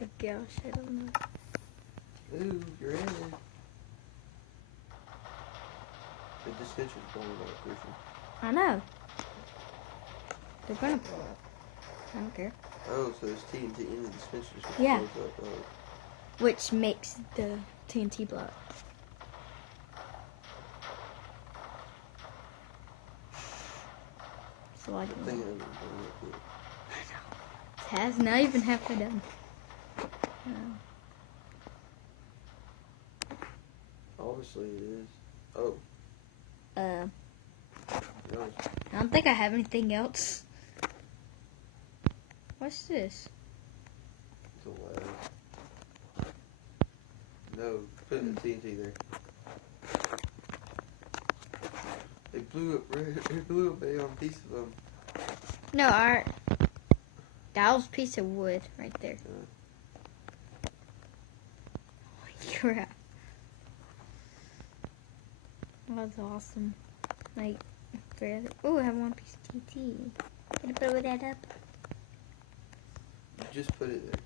my gosh, I don't know. Ooh, you're in it. The dispenser's blowing up, Christian. I know. They're gonna blow up. I don't care. Oh, so there's TNT in the dispenser. So Yeah. Blows up. Oh. Which makes the TNT blow up. So I The can. thing hasn't blown up yet. It has not even halfway done. Obviously it is. Oh, No, no. I don't think I have anything else. What's this? It's a ladder. No, put the TNT there. It blew up. It blew up on pieces of them. No, that was a piece of wood right there. Holy crap. That's awesome. Like, oh, I have one piece of TNT. Gonna blow that up. You just put it there.